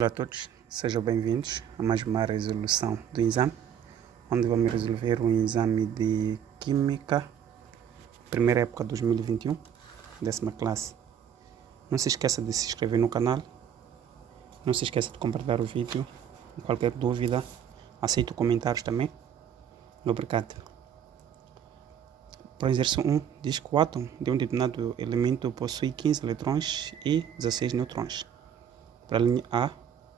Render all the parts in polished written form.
Olá a todos, sejam bem-vindos a mais uma resolução do exame, onde vamos resolver um exame de Química, primeira época 2021, décima classe. Não se esqueça de se inscrever no canal, não se esqueça de compartilhar o vídeo, qualquer dúvida, aceito comentários também. Obrigado. Para o exercício 1, diz que o átomo de um determinado elemento possui 15 eletrões e 16 nêutrons. Para a linha A,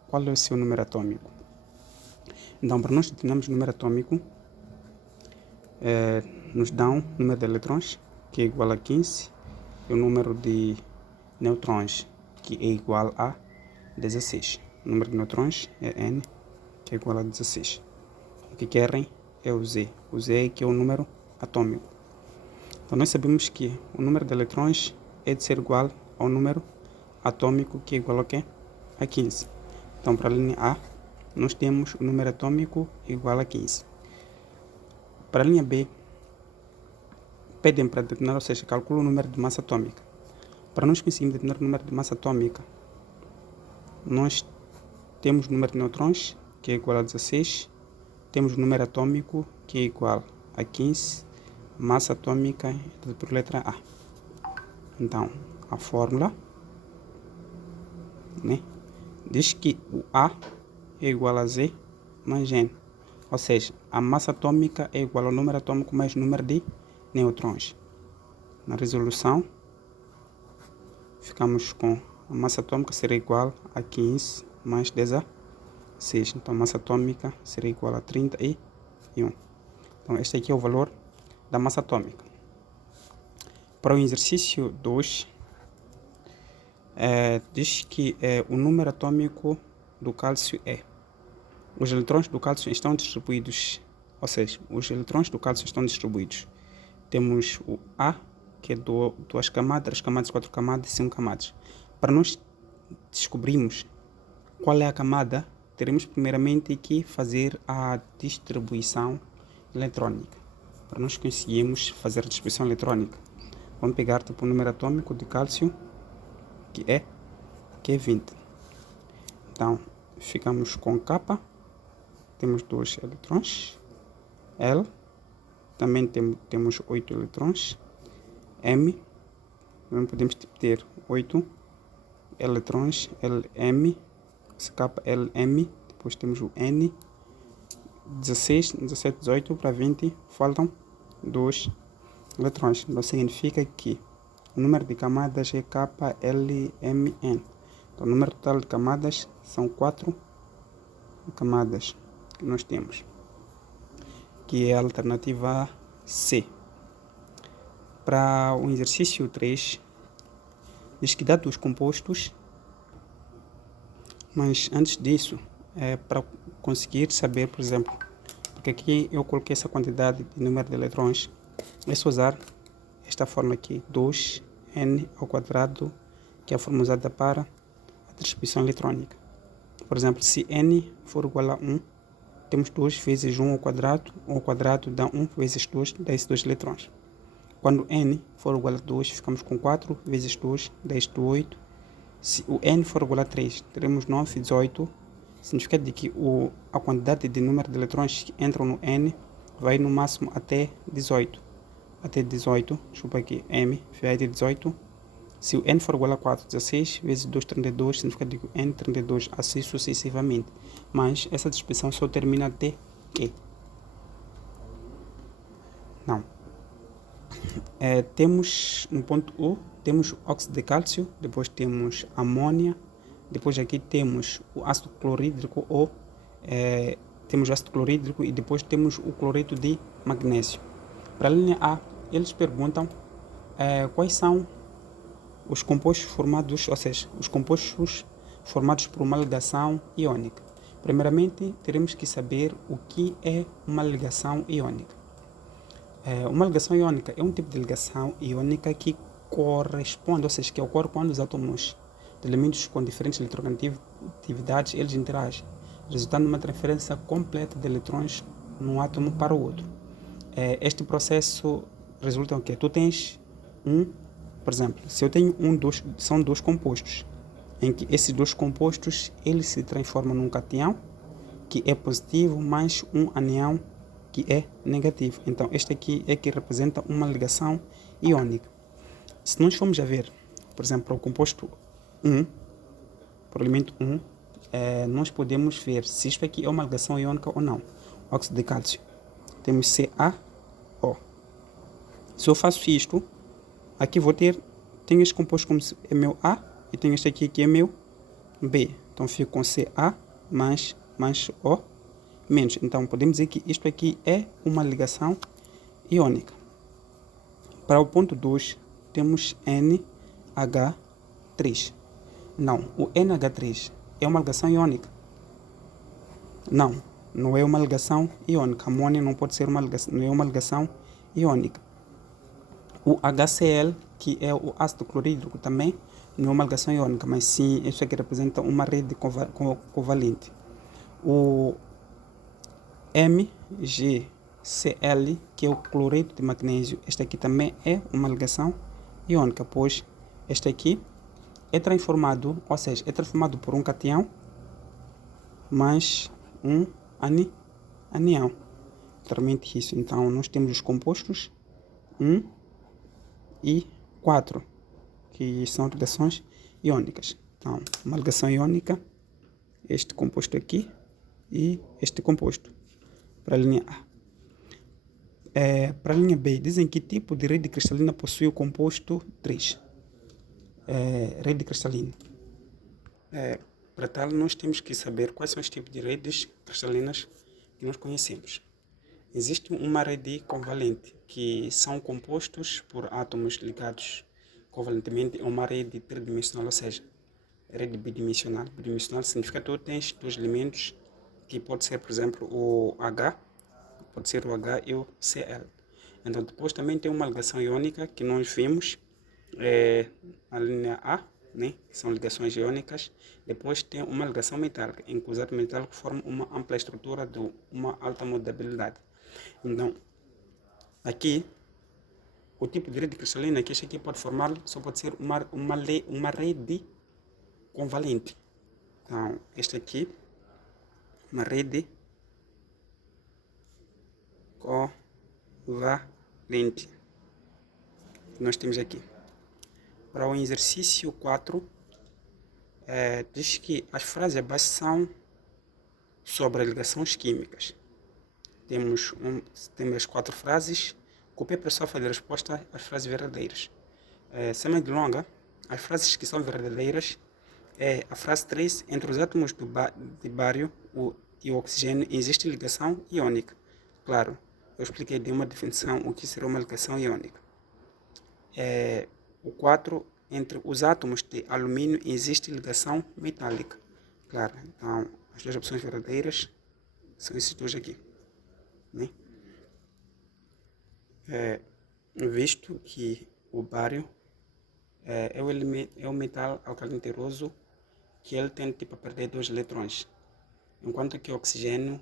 qual é o seu número atômico? Então, para nós determinarmos o número atômico, nos dão o número de eletrões, que é igual a 15, e o número de nêutrons, que é igual a 16. O número de nêutrons é N, que é igual a 16. O que querem é o Z. O Z é que é o número atômico. Então, nós sabemos que o número de eletrões é de ser igual ao número atômico, que é igual a quê? A 15. Então, para a linha A, nós temos o número atômico igual a 15. Para a linha B, pedem para determinar, ou seja, calcula o número de massa atômica. Para nós conseguirmos determinar o número de massa atômica, nós temos o número de nêutrons, que é igual a 16, temos o número atômico, que é igual a 15, massa atômica por letra A. Então, a fórmula, diz que o A é igual a Z mais N. Ou seja, a massa atômica é igual ao número atômico mais o número de nêutrons. Na resolução, ficamos com a massa atômica será igual a 15 mais 16. Então, a massa atômica será igual a 31. Então, este aqui é o valor da massa atômica. Para o exercício 2, diz que o número atômico do cálcio é. Os eletrões do cálcio estão distribuídos, ou seja, os eletrões do cálcio estão distribuídos. Temos o A, que é duas camadas, 3 camadas, 4 camadas e 5 camadas. Para nós descobrirmos qual é a camada, teremos primeiramente que fazer a distribuição eletrônica. Para nós conseguirmos fazer a distribuição eletrônica, vamos pegar o número atômico de cálcio, que é 20. Então, ficamos com K, temos 2 eletrões, L, também temos 8 eletrões, M, também podemos ter 8 eletrões, LM, KLM, depois temos o N, 16, 17, 18 para 20, faltam 2 eletrões. Então significa que o número de camadas é KLMN. Então, o número total de camadas são 4 camadas que nós temos, que é a alternativa C. Para o exercício 3, diz que dados os compostos, mas antes disso, para conseguir saber, por exemplo, porque aqui eu coloquei essa quantidade de número de eletrões, é só usar esta forma aqui, 2n ao quadrado, que é a forma usada para a distribuição eletrônica. Por exemplo, se n for igual a 1, temos 2 vezes 1 ao quadrado dá 1 vezes 2, dá esses 2 eletrões. Quando n for igual a 2, ficamos com 4 vezes 2, dá isto 8. Se o n for igual a 3, teremos 9, 18. Significa de que a quantidade de número de eletrões que entram no n vai no máximo até 18. Até 18, desculpa aqui, m vai até 18. Se o n for igual a 4, 16 vezes 2, 32, significa que o n 32, assim sucessivamente. Mas essa distribuição só termina até que? Não. Temos no ponto U, temos o óxido de cálcio, depois temos amônia, depois aqui temos o ácido clorídrico temos o ácido clorídrico e depois temos o cloreto de magnésio. Para a linha A, eles perguntam quais são os compostos formados, ou seja, os compostos formados por uma ligação iônica. Primeiramente, teremos que saber o que é uma ligação iônica. Uma ligação iônica é um tipo de ligação iônica que corresponde, ou seja, que ocorre quando os átomos de elementos com diferentes eletronegatividades eles interagem, resultando em uma transferência completa de eletrões de um átomo para o outro. Este processo resulta em que tu tens por exemplo, se eu tenho são 2 compostos, em que esses dois compostos eles se transformam num cationo, que é positivo, mais um anião, que é negativo. Então, este aqui é que representa uma ligação iônica. Se nós formos a ver, por exemplo, para o composto 1, para o elemento 1, nós podemos ver se isto aqui é uma ligação iônica ou não. Óxido de cálcio. Temos CaO. Se eu faço isto, aqui vou ter, tenho este composto como é meu A e tenho este aqui que é meu B. Então fico com Ca mais O menos. Então podemos dizer que isto aqui é uma ligação iônica. Para o ponto 2, temos NH3. Não, o NH3 é uma ligação iônica? Não, não é uma ligação iônica. Amônia não pode ser uma ligação, não é uma ligação iônica. O HCl, que é o ácido clorídrico, também não é uma ligação iônica, mas sim, isso aqui representa uma rede covalente. O MgCl, que é o cloreto de magnésio, este aqui também é uma ligação iônica, pois este aqui é transformado, ou seja, é transformado por um cationo mais um anião. Literalmente isso. Então, nós temos os compostos 1 e 4, que são ligações iônicas. Então, uma ligação iônica, este composto aqui e este composto, para a linha A. Para a linha B, dizem que tipo de rede cristalina possui o composto 3. Rede cristalina. Para tal, nós temos que saber quais são os tipos de redes cristalinas que nós conhecemos. Existe uma rede covalente, que são compostos por átomos ligados covalentemente a uma rede tridimensional, ou seja, rede bidimensional. Bidimensional significa que tu tens dois elementos, que pode ser, por exemplo, o H, pode ser o H e o Cl. Então, depois também tem uma ligação iônica que nós vimos na linha A, né, que são ligações iônicas. Depois tem uma ligação metálica, em que os átomos metálicos formam uma ampla estrutura de uma alta modulabilidade. Então, aqui, o tipo de rede cristalina que este aqui pode formar só pode ser uma rede covalente. Então, este aqui, uma rede covalente, que nós temos aqui. Para o exercício 4, diz que as frases abaixo são sobre ligações químicas. Temos as 4 frases. Copie para só fazer a resposta às frases verdadeiras. Sem mais delonga, as frases que são verdadeiras é a frase 3. Entre os átomos de bário e o oxigênio existe ligação iônica. Claro, eu expliquei de uma definição o que será uma ligação iônica. O 4, entre os átomos de alumínio existe ligação metálica. Claro, então as duas opções verdadeiras são esses dois aqui, né? Visto que o bário é o metal alcalino terroso, que ele tende a perder 2 eletrões, enquanto que o oxigênio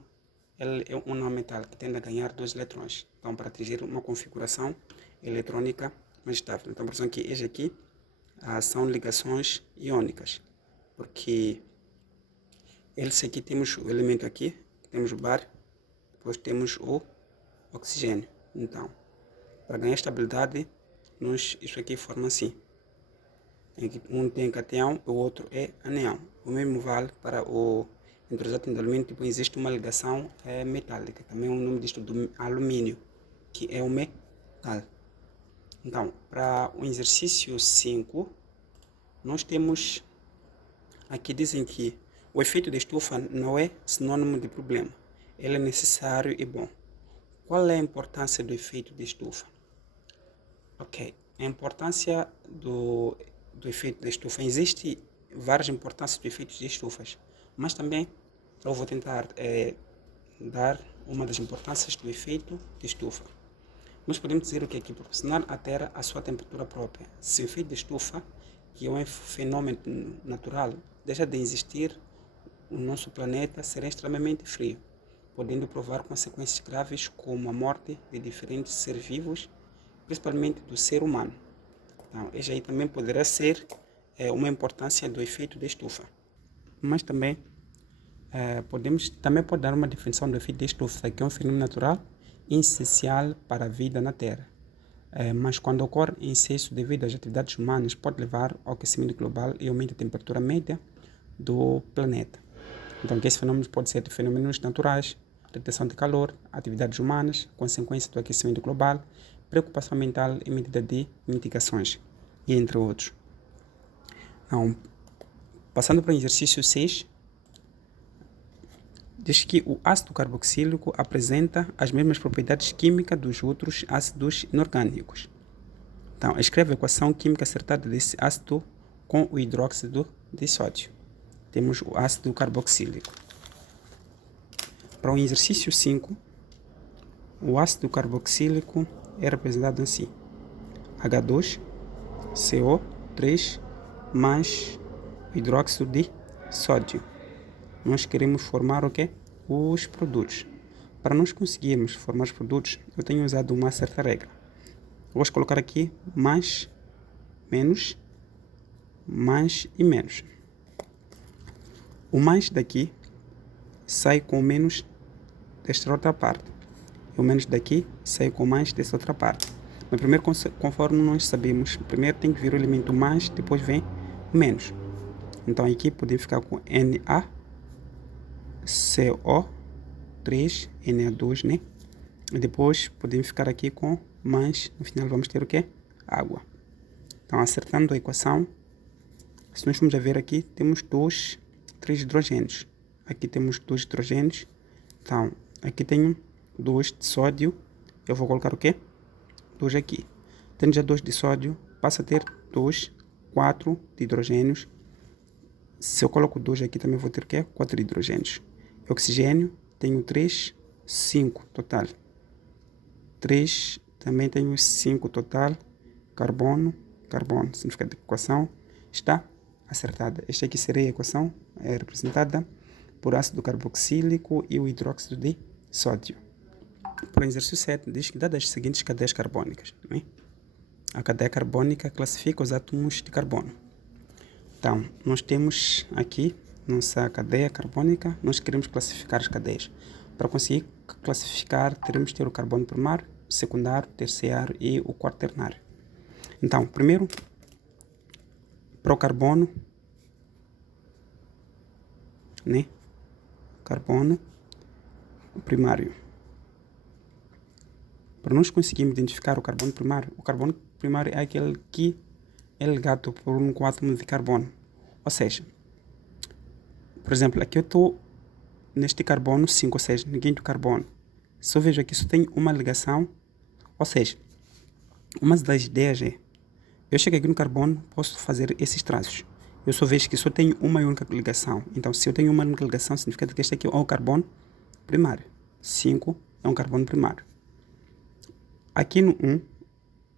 ele é um não metal que tende a ganhar 2 eletrões. Então, para atingir uma configuração eletrônica mais estável. Então, por exemplo, que este aqui são ligações iônicas, porque eles aqui temos o elemento aqui, temos o bário, depois temos o oxigênio. Então, para ganhar estabilidade, isso aqui forma assim. Um tem cationo, o outro é anião. O mesmo vale para entre os átomos de alumínio, tipo, existe uma ligação metálica. Também o nome disto do alumínio, que é o metal. Então, para o exercício 5, nós temos aqui, dizem que o efeito de estufa não é sinônimo de problema. Ele é necessário e bom. Qual é a importância do efeito de estufa? Ok, a importância do efeito de estufa. Existem várias importâncias do efeito de estufas, mas também eu vou tentar dar uma das importâncias do efeito de estufa. Nós podemos dizer o que é que proporcionar à Terra a sua temperatura própria. Se o efeito de estufa, que é um fenômeno natural, deixa de existir, o nosso planeta será extremamente frio, podendo provocar consequências graves como a morte de diferentes seres vivos, principalmente do ser humano. Então, este aí também poderá ser uma importância do efeito da estufa. Mas também pode dar uma definição do efeito da estufa, que é um fenômeno natural e essencial para a vida na Terra. Mas quando ocorre em excesso devido às atividades humanas, pode levar ao aquecimento global e aumento da temperatura média do planeta. Então, esse fenômeno pode ser de fenômenos naturais, retenção de calor, atividades humanas, consequência do aquecimento global, preocupação ambiental e medida de mitigações, e entre outros. Então, passando para o exercício 6, diz que o ácido carboxílico apresenta as mesmas propriedades químicas dos outros ácidos inorgânicos. Então, escreve a equação química acertada desse ácido com o hidróxido de sódio. Temos o ácido carboxílico. Para o exercício 5, o ácido carboxílico é representado assim: H2CO3 mais hidróxido de sódio. Nós queremos formar o quê? Os produtos. Para nós conseguirmos formar os produtos, eu tenho usado uma certa regra. Vou colocar aqui mais, menos, mais e menos. O mais daqui sai com o menos desta outra parte. E o menos daqui sai com o mais desta outra parte. Mas primeiro, conforme nós sabemos, primeiro tem que vir o elemento mais, depois vem o menos. Então aqui podemos ficar com NaCO3, Na2, né? E depois podemos ficar aqui com mais, no final vamos ter o quê? Água. Então, acertando a equação, se nós formos a ver aqui, temos 3 hidrogênios. Aqui temos 2 hidrogênios. Então, aqui tenho 2 de sódio. Eu vou colocar o quê? 2 aqui. Tendo já 2 de sódio, passa a ter 4 de hidrogênios. Se eu coloco 2 aqui, também vou ter o quê? 4 de hidrogênios. Oxigênio, tenho 3, 5 total. 3, também tenho 5 total. Carbono. Significa que a equação está acertada. Esta aqui seria a equação representada por ácido carboxílico e o hidróxido de sódio. Para o exercício 7, diz que dadas as seguintes cadeias carbônicas, né? A cadeia carbônica classifica os átomos de carbono. Então, nós temos aqui nossa cadeia carbônica, nós queremos classificar as cadeias. Para conseguir classificar, teremos que ter o carbono primário, secundário, terciário e o quaternário. Então, primeiro, para o carbono, né? Carbono primário. Para nós conseguirmos identificar o carbono primário é aquele que é ligado por um átomo de carbono. Ou seja, por exemplo, aqui eu estou neste carbono 5, ou seja, no quinto carbono. Se eu vejo aqui, só tem uma ligação, ou seja, uma das ideias é, eu chego aqui no carbono, posso fazer esses traços. Eu só vejo que só tenho uma única ligação. Então, se eu tenho uma única ligação, significa que este aqui é o carbono primário. 5 é um carbono primário. Aqui no 1,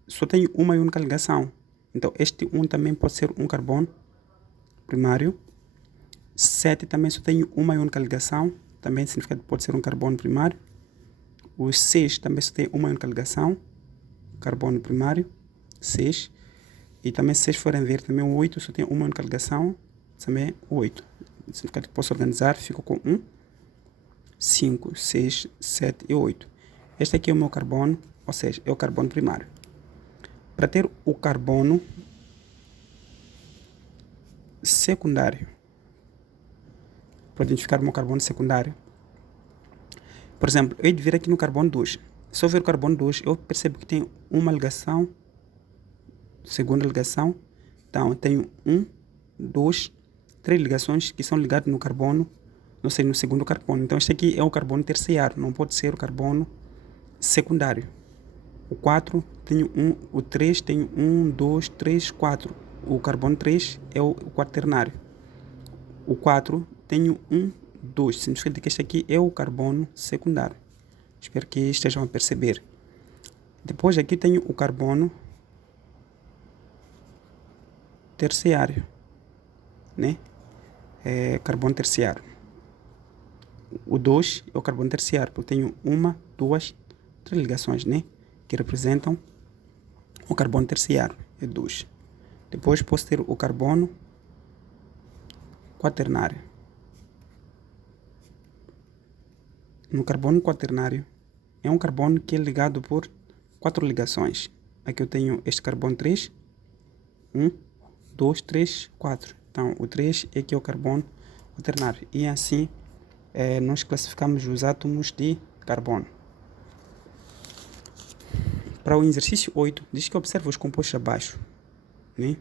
só tenho uma única ligação. Então, este 1 também pode ser um carbono primário. 7 também só tenho uma única ligação. Também significa que pode ser um carbono primário. O 6 também só tem uma única ligação. Carbono primário. 6. E também, se vocês forem ver, também o 8 só tem uma única ligação. Também o 8. Significa que posso organizar. Fico com 1, 5, 6, 7 e 8. Este aqui é o meu carbono, ou seja, é o carbono primário. Para ter o carbono secundário, para identificar o meu carbono secundário, por exemplo, eu hei de vir aqui no carbono 2. Se eu ver o carbono 2, eu percebo que tem uma ligação, segunda ligação. Então, eu tenho 1, 2, 3 ligações que são ligadas no carbono, não sei, no segundo carbono. Então, este aqui é o carbono terciário, não pode ser o carbono secundário. O 4 tenho 1, o 3 tenho 1, 2, 3, 4. O carbono 3 é o quaternário. O 4 tenho 1, 2. Significa que este aqui é o carbono secundário. Espero que estejam a perceber. Depois aqui tenho o carbono terciário, né? Carbono terciário. O 2 é o carbono terciário, porque tenho 1, 2, 3 ligações, né? Que representam o carbono terciário, é 2. Depois posso ter o carbono quaternário. No carbono quaternário é um carbono que é ligado por 4 ligações. Aqui eu tenho este carbono 3, 1, 2, 3, 4. Então o 3 é que é o carbono quaternário. E assim nós classificamos os átomos de carbono. Para o exercício 8, diz que observe os compostos abaixo. Né?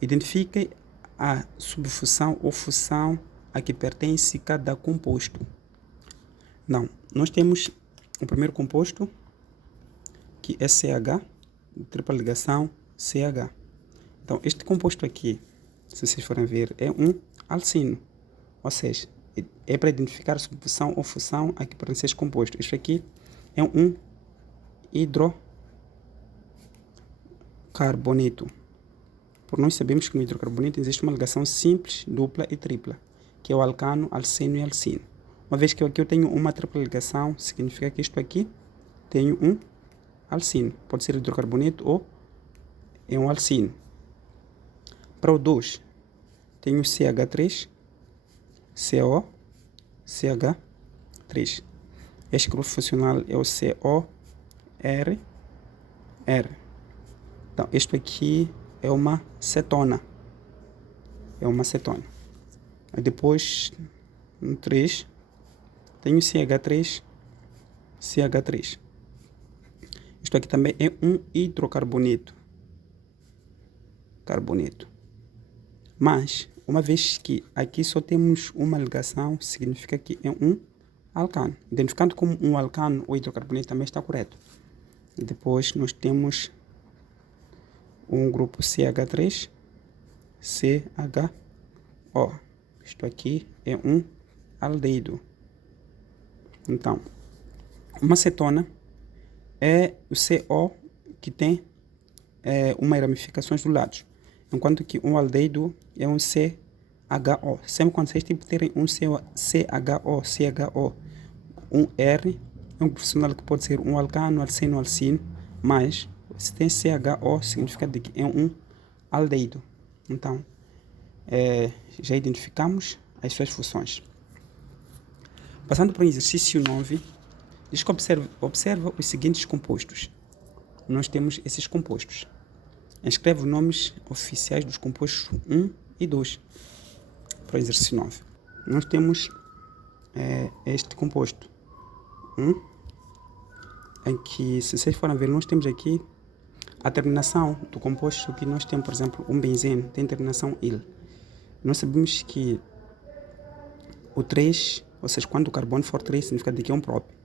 Identifique a subfusão ou fusão a que pertence cada composto. Não, nós temos o primeiro composto, que é CH, tripla ligação CH. Então, este composto aqui, se vocês forem ver, é um alcino. Ou seja, é para identificar a subfusão ou fusão a que pertence este composto. Este aqui é um hidrocarboneto. Por nós sabemos que no hidrocarboneto existe uma ligação simples, dupla e tripla, que é o alcano, alceno e alcino. Uma vez que aqui eu tenho uma tripla ligação, significa que isto aqui tem um alcino. Pode ser hidrocarboneto ou é um alcino. Para o 2, tenho CH3, CO, CH3. Este grupo funcional é o COR, R. Então, isto aqui é uma cetona. Depois, no 3, tenho CH3, CH3. Isto aqui também é um hidrocarboneto. Mas, uma vez que aqui só temos uma ligação, significa que é um alcano. Identificando como um alcano, o hidrocarboneto também está correto. E depois nós temos um grupo CH3, CHO. Isto aqui é um aldeído. Então, uma cetona é o CO que tem uma ramificações do lado, enquanto que um aldeído é um CHO. Sempre quando vocês terem um CHO, um R, é um profissional que pode ser um alcano, alceno, alcino, mas se tem CHO, significa que é um aldeído. Então, já identificamos as suas funções. Passando para o exercício 9, diz que observa os seguintes compostos. Nós temos esses compostos. Escreve os nomes oficiais dos compostos 1 e 2 para o exercício 9. Nós temos este composto 1, em que, se vocês forem ver, nós temos aqui a terminação do composto que nós temos, por exemplo, um benzeno, tem terminação il. Nós sabemos que o 3, ou seja, quando o carbono for 3, significa que é um próprio.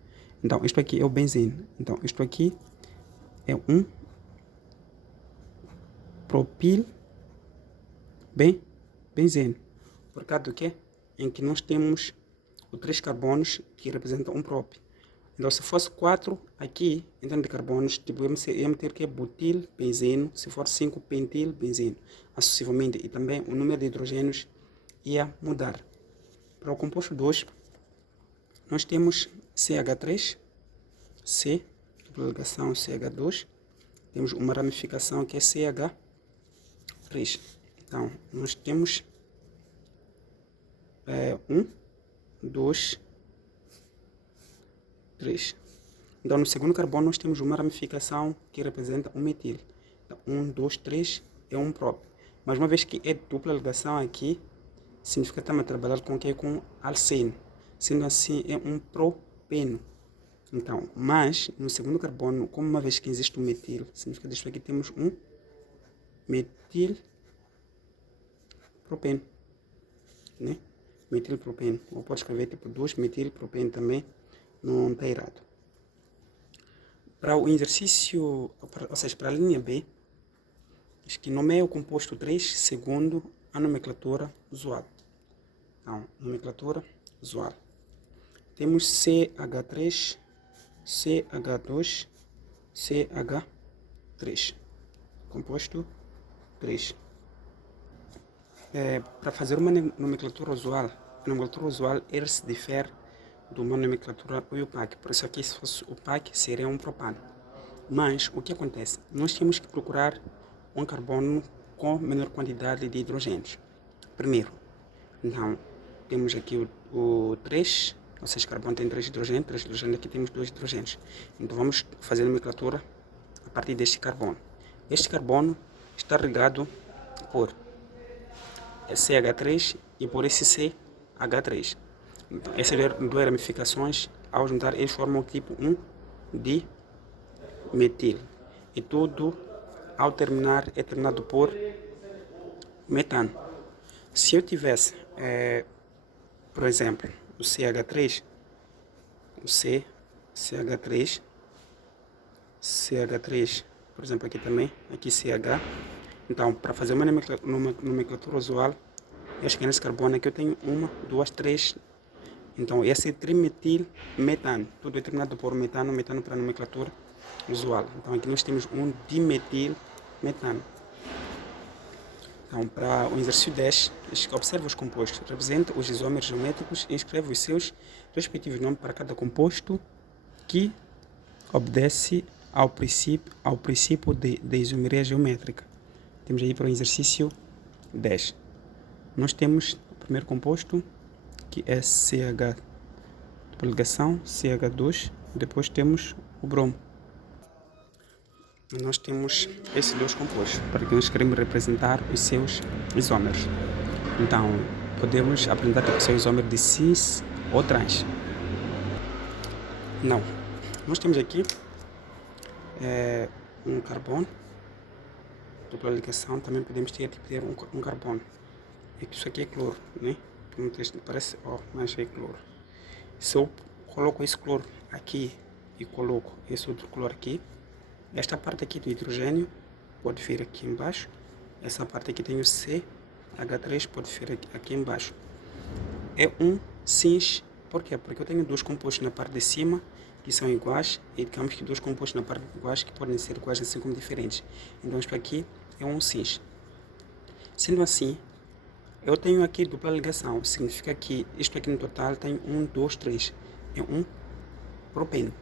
Então, isto aqui é o benzeno. Então, isto aqui é um propil benzeno. Por causa do quê? Em que nós temos os 3 carbonos que representam um próprio. Então, se fosse 4 aqui, em termos de carbonos, tipo, íamos ter que é butil benzeno, se for 5, pentil benzeno, sucessivamente. E também o número de hidrogênios ia mudar. Para o composto 2, nós temos CH3, C, dupla ligação CH2, temos uma ramificação que é CH3. Então, nós temos 1, 2, 3. Então, no segundo carbono, nós temos uma ramificação que representa um metil. Então, 1, 2, 3 é um próprio. Mas uma vez que é dupla ligação aqui, significa que estamos a trabalhar com o que? Com alceno. Sendo assim, é um propeno. Então, mas no segundo carbono, como uma vez que existe um metil, significa que aqui temos um metilpropeno. Né? Metilpropeno. Ou pode escrever tipo 2 metilpropeno também, não está errado. Para o exercício, ou seja, para a linha B, diz que nomeia o composto 3 segundo a nomenclatura usual. Então, nomenclatura usual. Temos CH3, CH2, CH3. Composto 3. Para fazer uma nomenclatura usual, a nomenclatura usual se difere de uma nomenclatura opaque. Por isso aqui, se fosse opaque, seria um propano. Mas o que acontece? Nós temos que procurar um carbono com menor quantidade de hidrogênios. Primeiro, então, temos aqui o 3, ou seja, carbono tem 3 hidrogênios, aqui temos 2 hidrogênios. Então vamos fazer a nomenclatura a partir deste carbono. Este carbono está ligado por CH3 e por esse CH3. Então, essas duas ramificações, ao juntar, eles formam o tipo 1 de metil. E tudo, ao terminar, é terminado por metano. Se eu tivesse, por exemplo, o CH3, CH3, por exemplo, aqui também, aqui CH. Então, para fazer uma nomenclatura usual, eu cheguei nesse carbono aqui, eu tenho 1, 2, 3. Então, esse é trimetil metano. Tudo é terminado por metano para a nomenclatura usual. Então, aqui nós temos um dimetil metano. Então, para o exercício 10, observa os compostos, representa os isómeros geométricos e escreve os seus respectivos nomes para cada composto que obedece ao princípio de isomeria geométrica. Temos aí para o exercício 10. Nós temos o primeiro composto, que é CH, dupla ligação, CH2, depois temos o bromo. Nós temos esses dois compostos, para que nós queremos representar os seus isómeros. Então, podemos apresentar que o seu isómero de cis ou trans. Não. Nós temos aqui um carbono, dupla ligação, também podemos ter um carbono. Isso aqui é cloro, né? Parece mas é cloro. Se eu coloco esse cloro aqui e coloco esse outro cloro aqui, esta parte aqui do hidrogênio pode vir aqui embaixo. Essa parte aqui tem o CH3, pode vir aqui embaixo. É um cis. Por quê? Porque eu tenho dois compostos na parte de cima que são iguais e digamos que dois compostos na parte de baixo que podem ser iguais assim como diferentes. Então isto aqui é um cis. Sendo assim, eu tenho aqui dupla ligação. Significa que isto aqui no total tem 1, 2, 3. É um propeno.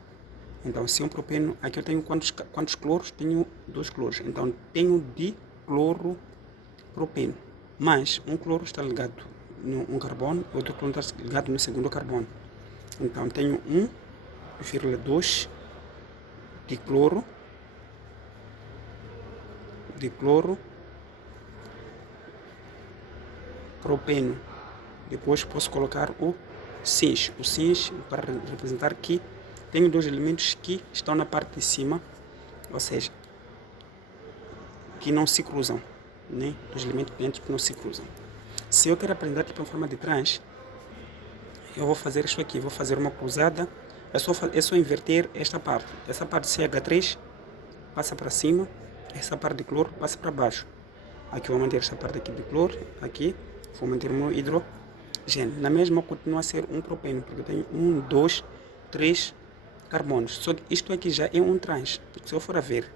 Então, se é um propeno, aqui eu tenho quantos cloros? Tenho 2 cloros. Então, tenho dicloro propeno. Mas um cloro está ligado no carbono, outro cloro está ligado no segundo carbono. Então, tenho 1,2 dicloro propeno. Depois posso colocar o cis. O cis para representar que tenho dois elementos que estão na parte de cima, ou seja, que não se cruzam, né? Dois elementos dentro que não se cruzam. Se eu quero aprender tipo em forma de trans, eu vou fazer isso aqui, vou fazer uma cruzada, é só inverter esta parte. Essa parte de CH3 passa para cima, essa parte de cloro passa para baixo. Aqui eu vou manter esta parte aqui de cloro, aqui vou manter o meu hidrogênio. Na mesma continua a ser um propeno, porque eu tenho 1, 2, 3 carbonos. Só que isto aqui já é um trans, porque se eu for a ver,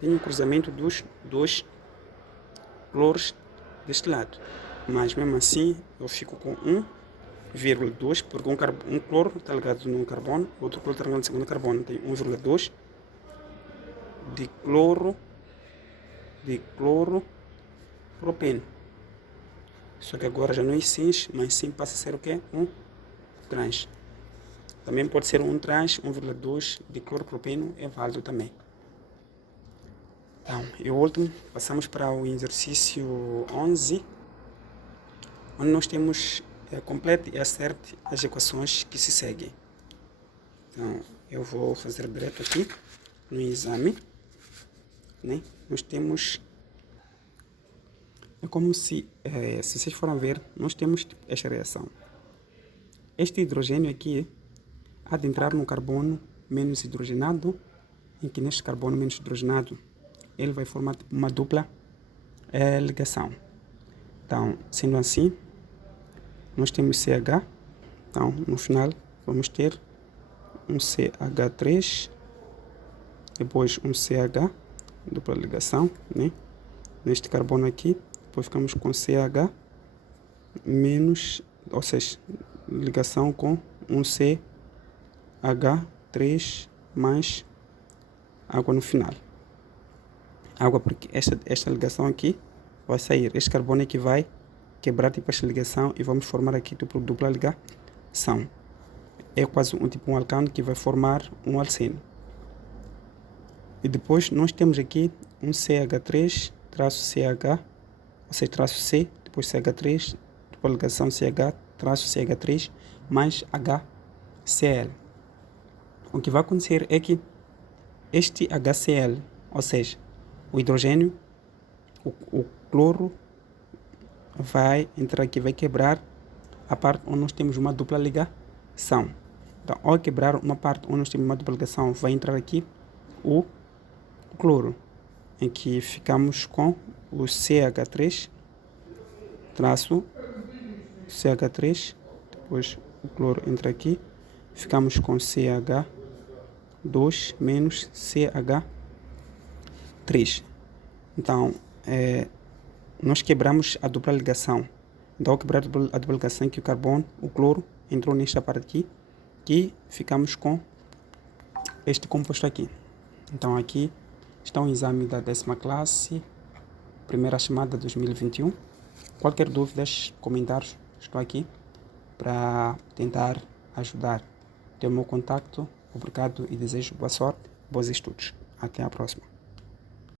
tenho um cruzamento dos dois cloros deste lado. Mas mesmo assim, eu fico com 1,2, porque um cloro está ligado no carbono, outro cloro está ligado no segundo carbono. Tem 1,2 de cloro propeno. Só que agora já não é cis, mas sim passa a ser o quê? Um trans. Também pode ser um trans, 1,2 de cloropropeno, é válido também. Então, e o último, passamos para o exercício 11, onde nós temos complete e acerte as equações que se seguem. Então, eu vou fazer direto aqui no exame, né? Nós temos, é como se vocês forem ver, nós temos esta reação. Este hidrogênio aqui há de entrar no carbono menos hidrogenado, em que neste carbono menos hidrogenado ele vai formar uma dupla ligação. Então, sendo assim, nós temos CH, então no final vamos ter um CH3, depois um CH, dupla ligação, né? Neste carbono aqui, depois ficamos com CH menos, ou seja, ligação com um CH3 mais água no final. água, porque esta ligação aqui vai sair. Este carbono aqui vai quebrar tipo esta ligação e vamos formar aqui tipo dupla ligação. É quase um alcano que vai formar um alceno. E depois nós temos aqui um CH3 traço CH, ou seja, traço C, depois CH3, dupla ligação CH traço CH3 mais HCl. O que vai acontecer é que este HCl, ou seja, o hidrogênio, o cloro vai entrar aqui, vai quebrar a parte onde nós temos uma dupla ligação. Então, ao quebrar uma parte onde nós temos uma dupla ligação, vai entrar aqui o cloro, em que ficamos com o CH3 traço CH3, depois o cloro entra aqui, ficamos com CH2 menos CH3. Então, nós quebramos a dupla ligação. Então, ao quebrar a dupla ligação, que o carbono, o cloro, entrou nesta parte aqui, e ficamos com este composto aqui. Então, aqui está um exame da 10ª classe, primeira chamada 2021. Qualquer dúvida, comentários, estou aqui para tentar ajudar. Tenho o meu contacto. Obrigado e desejo boa sorte, bons estudos. Até a próxima.